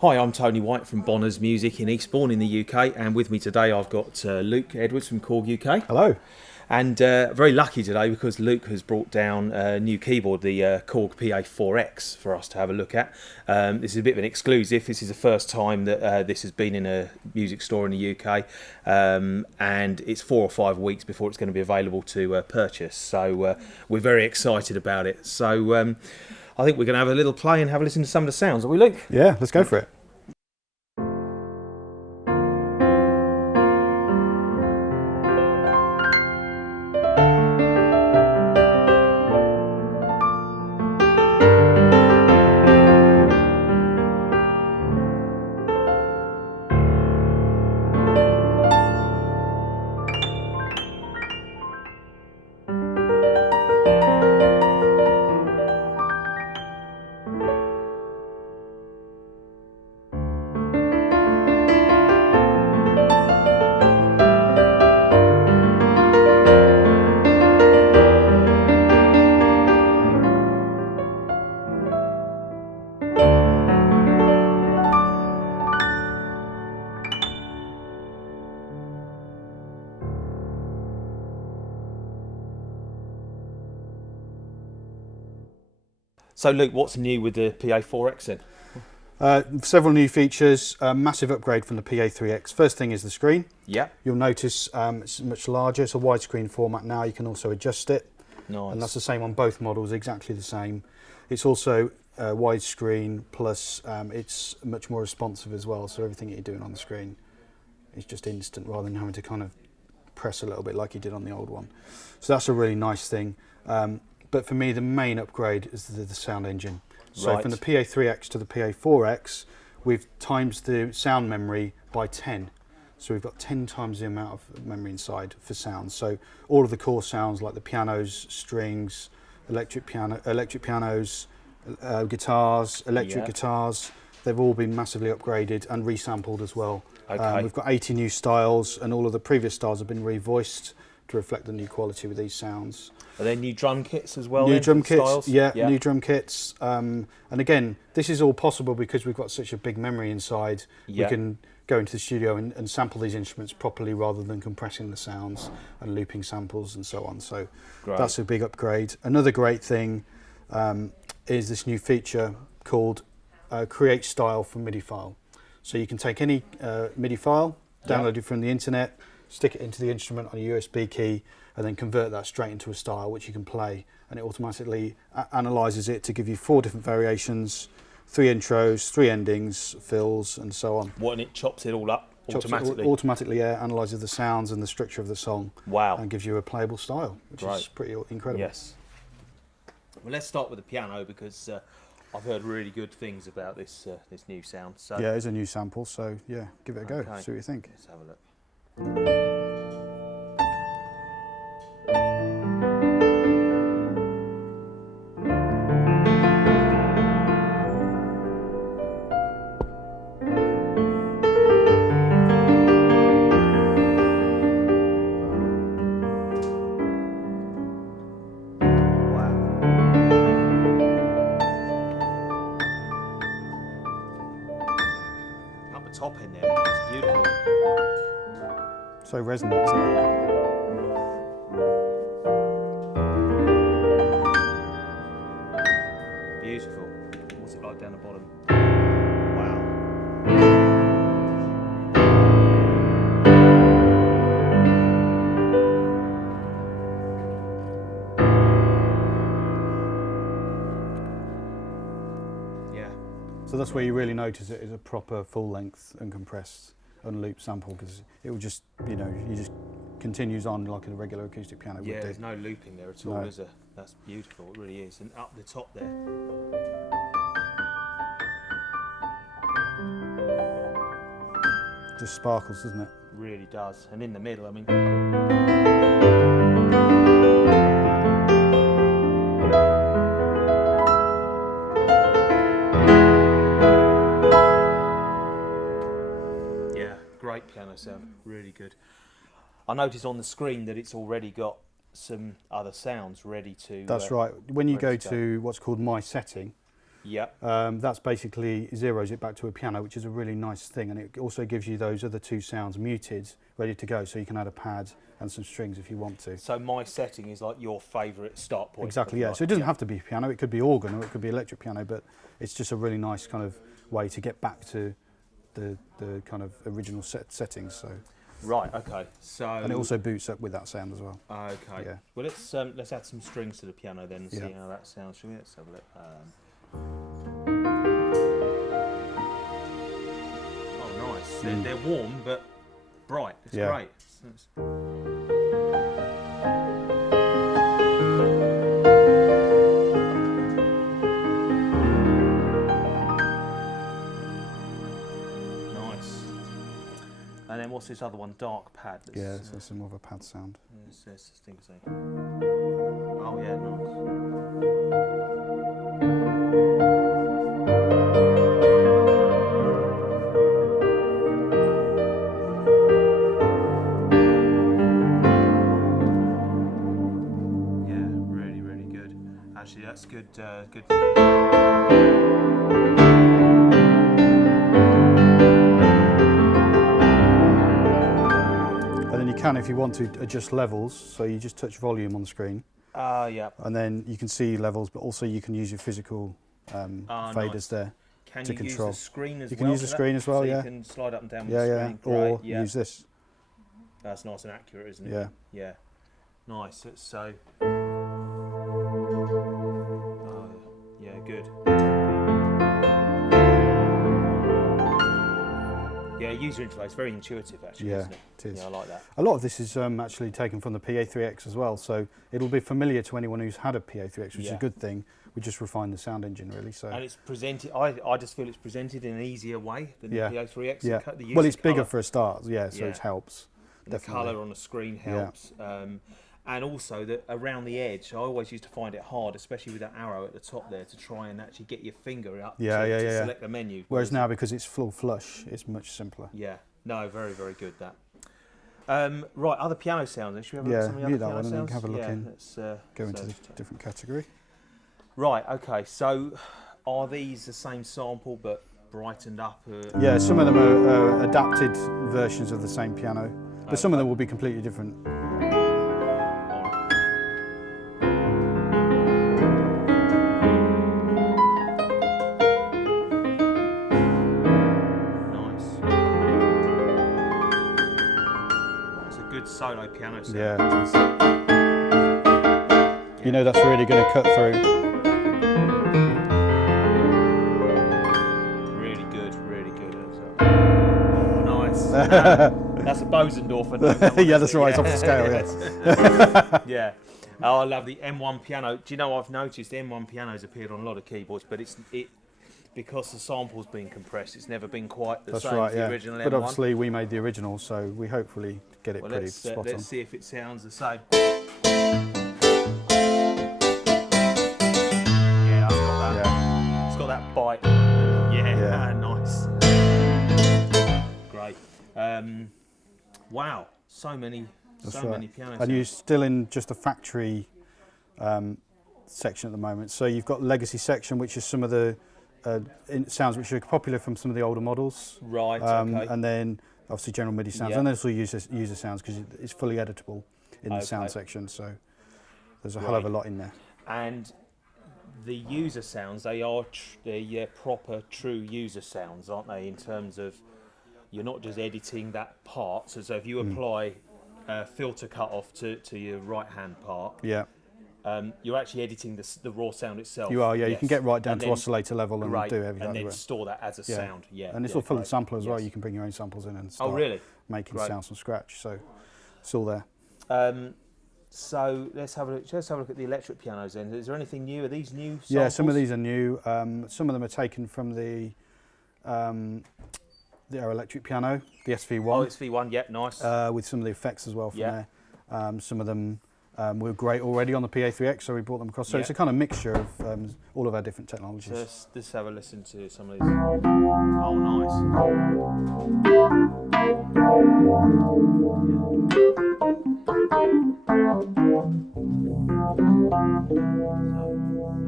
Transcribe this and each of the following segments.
Hi, I'm Tony White from Bonner's Music in Eastbourne in the UK, and with me today I've got Luke Edwards from Korg UK. Hello. And very lucky today because Luke has brought down a new keyboard, the Korg PA4x, for us to have a look at. This is a bit of an exclusive. This is the first time that this has been in a music store in the UK, and it's 4 or 5 weeks before it's going to be available to purchase. So we're very excited about it. So I think we're going to have a little play and have a listen to some of the sounds. Are we, Luke? Yeah, let's go for it. So Luke, what's new with the PA4X then? Several new features, massive upgrade from the PA3x. First thing is the screen. Yeah. You'll notice it's much larger. It's a widescreen format now. You can also adjust it. Nice. And that's the same on both models, exactly the same. It's also widescreen, plus it's much more responsive as well. So everything that you're doing on the screen is just instant rather than having to kind of press a little bit like you did on the old one. So that's a really nice thing. But for me, the main upgrade is the sound engine. So Right. from the PA3x to the PA4x, we've times the sound memory by 10. So we've got 10 times the amount of memory inside for sounds. So all of the core sounds like the pianos, strings, electric pianos, guitars, electric guitars, they've all been massively upgraded and resampled as well. Okay. We've got 80 new styles, and all of the previous styles have been revoiced to reflect the new quality with these sounds. Are there new drum kits as well? New then, drum for kits, styles? yeah, new drum kits. And again, this is all possible because we've got such a big memory inside. Yeah. We can go into the studio and sample these instruments properly rather than compressing the sounds and looping samples and so on. So Great. that's a big upgrade. Another great thing is this new feature called Create Style from Midi file. So you can take any MIDI file, download it from the internet, stick it into the instrument on a USB key, and then convert that straight into a style which you can play, and it automatically analyzes it to give you 4 different variations, 3 intros, 3 endings, fills, and so on. What, and it chops it all up automatically? Automatically, yeah, analyzes the sounds and the structure of the song. Wow. And gives you a playable style, which Right. is pretty incredible. Yes. Well, let's start with the piano because I've heard really good things about this this new sound. So Yeah, it's a new sample, so yeah, give it a go, Okay. see what you think. let's have a look. Up the top in there, it's beautiful. So resonant, isn't it? Beautiful. What's it like down the bottom? Wow. Yeah. So that's where you really notice it is a proper full length and compressed unlooped sample, because it will just, you know, you just continues on like a regular acoustic piano Yeah, would do. there's no looping there at all, No. is there? That's beautiful, it really is. And up the top there. Just sparkles, doesn't it? Really does. And in the middle, I mean. Yeah, great piano sound, really good. I noticed on the screen that it's already got some other sounds ready to. That's right. When you go ready to to what's called My Setting, Yep. That's basically zeroes it back to a piano, which is a really nice thing, and it also gives you those other two sounds muted, ready to go, so you can add a pad and some strings if you want to. So my setting is like your favourite start point. Exactly, yeah. So it doesn't have to be piano, it could be organ or it could be electric piano, but it's just a really nice kind of way to get back to the kind of original settings. So. Right, okay. So and it also boots up with that sound as well. Okay. Yeah. Well, let's add some strings to the piano then and see how that sounds. Shall we? Let's have a look. Oh, nice. They're warm but bright. It's great. And then what's this other one? Dark pad. Yeah, so it's more of a pad sound. Let's think. Oh yeah, Yeah, really, really good. Actually, that's good. Good. Can, if you want to adjust levels, so you just touch volume on the screen. Yeah. And then you can see levels, but also you can use your physical faders there to control. Use the screen as you can use the screen as well, so yeah. You can slide up and down with the screen. Or use this. That's nice and accurate, isn't it? Yeah. Yeah. Nice. So. Yeah, good. Yeah, user interface, very intuitive actually, isn't it? It is. Yeah, I like that. A lot of this is actually taken from the PA3x as well, so it'll be familiar to anyone who's had a PA3x, which is a good thing. We just refined the sound engine really. So. And it's presented, I just feel it's presented in an easier way than the PA3x. Yeah. Well, it's bigger for a start, so it helps. The colour on the screen helps. And also that around the edge, I always used to find it hard, especially with that arrow at the top there, to try and actually get your finger up to select the menu. Whereas now, because it's full flush, it's much simpler. Yeah, no, very, very good that. Right, other piano sounds then. Should we have a look at some of the other piano sounds? And then have a look in, let's go into the different category. Right, okay, so are these the same sample but brightened up? Yeah, some of them are adapted versions of the same piano, but some of them will be completely different. Solo piano sound. Yeah, it is. You know that's really going to cut through. Really good, really good. Oh, nice. That's a Bosendorfer. Yeah, that's right. It's off the scale. Yes. Yeah. Oh, I love the M1 piano. Do you know I've noticed the M1 piano's appeared on a lot of keyboards, but because the sample's been compressed, it's never been quite the same as the original M1. But obviously we made the original, so we hopefully get it pretty spot on. Let's see if it sounds the same. Yeah, I've got that. Yeah. It's got that bite. Yeah. Nice. Great. Wow, so many piano sounds. And you're still in just a factory section at the moment. So you've got legacy section, which is some of the sounds which are popular from some of the older models. Right, okay. And then obviously general MIDI sounds, and then also user sounds, because it's fully editable in the sound section, so there's a hell of a lot in there. And the user sounds, they are proper, true user sounds, aren't they, in terms of you're not just editing that part, so if you apply filter cutoff to your right-hand part, you're actually editing the raw sound itself. You are, you can get right down to oscillator level and do everything. And then store that as a sound. And it's all full of sample as well. You can bring your own samples in and start making sounds from scratch. So it's all there. So let's have a look at the electric pianos then. Is there anything new? Are these new samples? Yeah, some of these are new. Some of them are taken from the electric piano, the SV1. Oh, SV1, yeah, nice. With some of the effects as well from there. Some of them were great already on the PA3x, so we brought them across. So it's a kind of mixture of all of our different technologies. So let's have a listen to some of these. Oh, nice.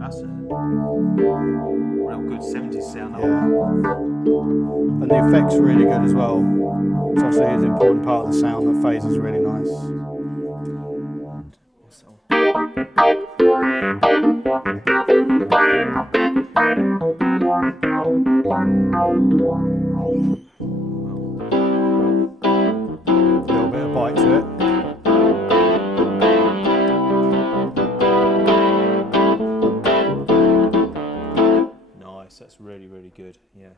That's sound. Yeah. And the effects are really good as well. So obviously it's an important part of the sound. The phase is really nice. A little bit of bite to it. Nice, that's really, really good, yeah.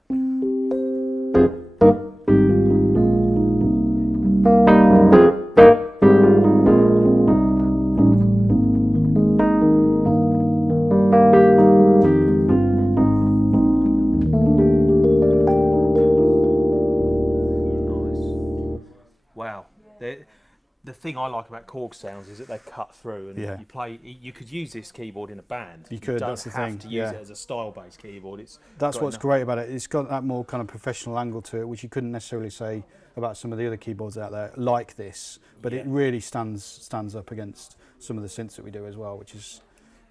Wow. The thing I like about Korg sounds is that they cut through, and Yeah. you play. You could use this keyboard in a band. You could, don't that's the have thing, to use yeah. it as a style-based keyboard. That's what's great about it. It's got that more kind of professional angle to it, which you couldn't necessarily say about some of the other keyboards out there like this. But Yeah. it really stands up against some of the synths that we do as well, which is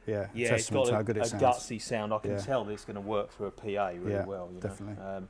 a it's testament got to how good it a sounds. gutsy sound. I can Yeah. tell that it's going to work through a PA really Yeah, well. definitely.